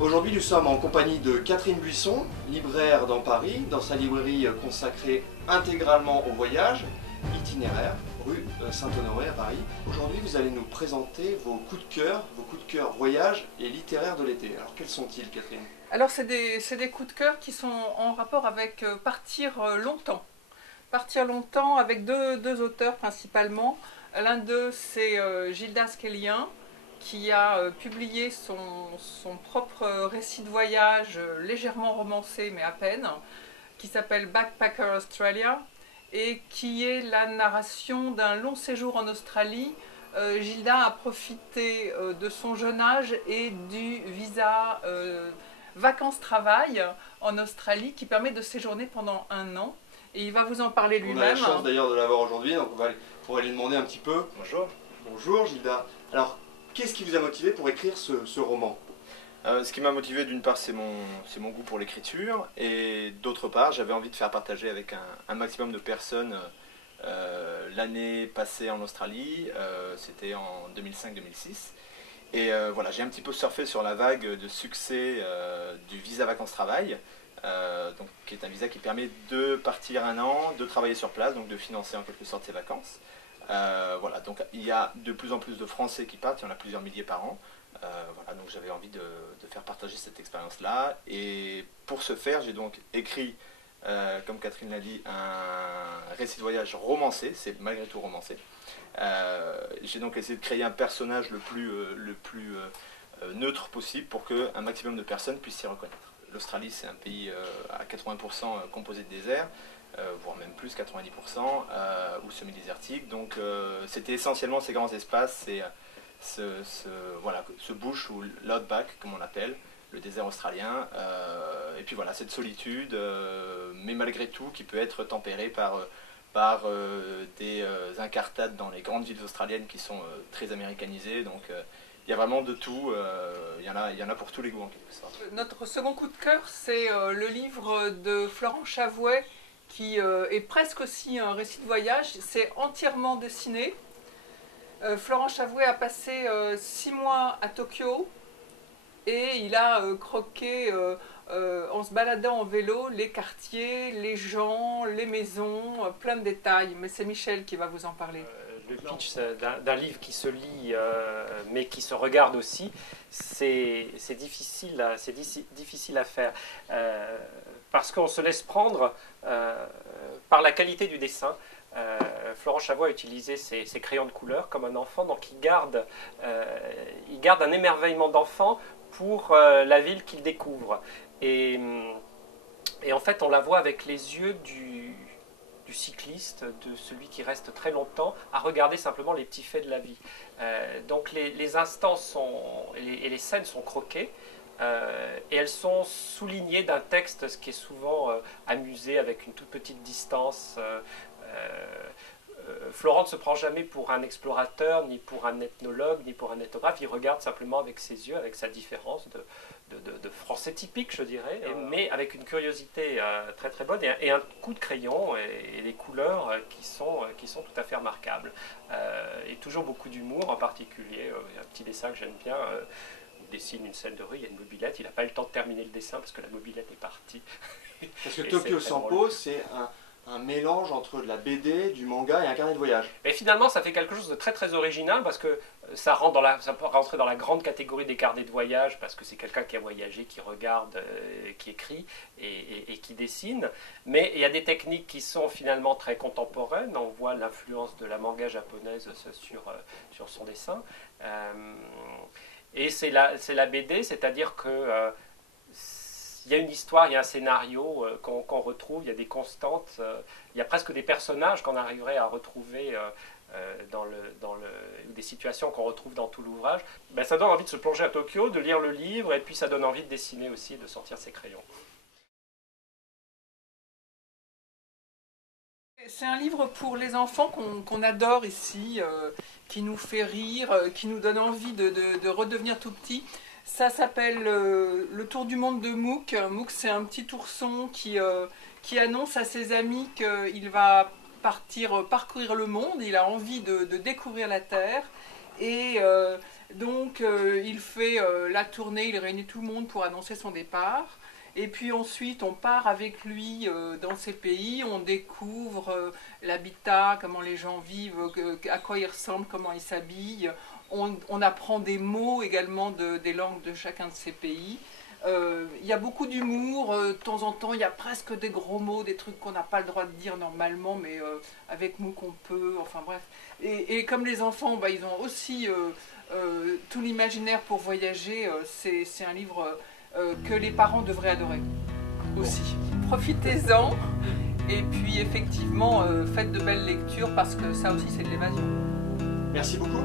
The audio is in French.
Aujourd'hui, nous sommes en compagnie de Catherine Buisson, libraire dans Paris, dans sa librairie consacrée intégralement au voyage, itinéraire, rue Saint-Honoré à Paris. Aujourd'hui, vous allez nous présenter vos coups de cœur voyage et littéraires de l'été. Alors, quels sont-ils, Catherine? Alors, c'est des coups de cœur qui sont en rapport avec partir longtemps. Partir longtemps avec deux auteurs principalement. L'un d'eux, c'est Gilda Skellian, qui a publié son propre récit de voyage, légèrement romancé, mais à peine, qui s'appelle Backpacker Australia, et qui est la narration d'un long séjour en Australie. Gilda a profité de son jeune âge et du visa vacances-travail en Australie, qui permet de séjourner pendant 1 an. Et il va vous en parler lui-même. On a la chance d'ailleurs de l'avoir aujourd'hui, donc on va lui demander un petit peu. Bonjour. Bonjour Gilda. Alors, qu'est-ce qui vous a motivé pour écrire ce roman? Ce qui m'a motivé, d'une part, c'est mon goût pour l'écriture, et d'autre part, j'avais envie de faire partager avec un maximum de personnes l'année passée en Australie, c'était en 2005-2006. Et voilà, j'ai un petit peu surfé sur la vague de succès du visa vacances-travail, donc, qui est un visa qui permet de partir 1 an, de travailler sur place, donc de financer en quelque sorte ses vacances. Voilà, donc il y a de plus en plus de Français qui partent, il y en a plusieurs milliers par an. Voilà, donc j'avais envie de faire partager cette expérience-là. Et pour ce faire, j'ai donc écrit, comme Catherine l'a dit, un récit de voyage romancé, c'est malgré tout romancé. J'ai donc essayé de créer un personnage le plus neutre possible pour qu'un maximum de personnes puissent s'y reconnaître. L'Australie, c'est un pays à 80% composé de désert, voire même plus, 90%, ou semi-désertique. Donc c'était essentiellement ces grands espaces, ce bush ou l'outback, comme on l'appelle, le désert australien. Et puis voilà, cette solitude, mais malgré tout, qui peut être tempérée par des incartades dans les grandes villes australiennes qui sont très américanisées. Donc il y a vraiment de tout, il y en a pour tous les goûts en quelque sorte. Notre second coup de cœur, c'est le livre de Florent Chavouet, qui est presque aussi un récit de voyage. C'est entièrement dessiné. Florent Chavouet a passé 6 mois à Tokyo et il a croqué, en se baladant en vélo, les quartiers, les gens, les maisons, plein de détails. Mais c'est Michel qui va vous en parler. Le pitch d'un livre qui se lit mais qui se regarde aussi, c'est difficile à faire parce qu'on se laisse prendre par la qualité du dessin. Florent Chavouet a utilisé ses crayons de couleur comme un enfant, donc il garde un émerveillement d'enfant pour la ville qu'il découvre. Et en fait, on la voit avec les yeux du cycliste, de celui qui reste très longtemps à regarder simplement les petits faits de la vie. Donc les instants et les scènes sont croquées, et elles sont soulignées d'un texte, ce qui est souvent amusé avec une toute petite distance. Florent ne se prend jamais pour un explorateur, ni pour un ethnologue, ni pour un ethnographe. Il regarde simplement avec ses yeux, avec sa différence de français typique, je dirais, mais avec une curiosité très très bonne et un coup de crayon et des couleurs qui sont tout à fait remarquables. Et toujours beaucoup d'humour en particulier. Il y a un petit dessin que j'aime bien. Il dessine une scène de rue, il y a une mobilette. Il n'a pas eu le temps de terminer le dessin parce que la mobilette est partie. Parce que Tokyo Sampo, c'est un mélange entre de la BD, du manga et un carnet de voyage. Et finalement, ça fait quelque chose de très très original parce que ça peut rentrer dans la grande catégorie des carnets de voyage parce que c'est quelqu'un qui a voyagé, qui regarde, qui écrit et qui dessine. Mais il y a des techniques qui sont finalement très contemporaines. On voit l'influence de la manga japonaise sur son dessin. Et c'est la BD, c'est-à-dire que il y a une histoire, il y a un scénario qu'on retrouve, il y a des constantes, il y a presque des personnages qu'on arriverait à retrouver des situations qu'on retrouve dans tout l'ouvrage. Ben, ça donne envie de se plonger à Tokyo, de lire le livre, et puis ça donne envie de dessiner aussi, de sortir ses crayons. C'est un livre pour les enfants qu'on adore ici, qui nous fait rire, qui nous donne envie de redevenir tout petit. Ça s'appelle Le Tour du monde de Mook. Mook, c'est un petit ourson qui annonce à ses amis qu'il va parcourir le monde. Il a envie de découvrir la Terre. Et donc, il fait la tournée, il réunit tout le monde pour annoncer son départ. Et puis ensuite, on part avec lui dans ces pays, on découvre l'habitat, comment les gens vivent, à quoi ils ressemblent, comment ils s'habillent. On apprend des mots également des langues de chacun de ces pays. Il y a beaucoup d'humour, de temps en temps il y a presque des gros mots, des trucs qu'on n'a pas le droit de dire normalement, mais avec nous qu'on peut, enfin bref. Et comme les enfants, bah, ils ont aussi tout l'imaginaire pour voyager, c'est un livre que les parents devraient adorer aussi. Profitez-en et puis effectivement faites de belles lectures parce que ça aussi c'est de l'évasion. Merci beaucoup.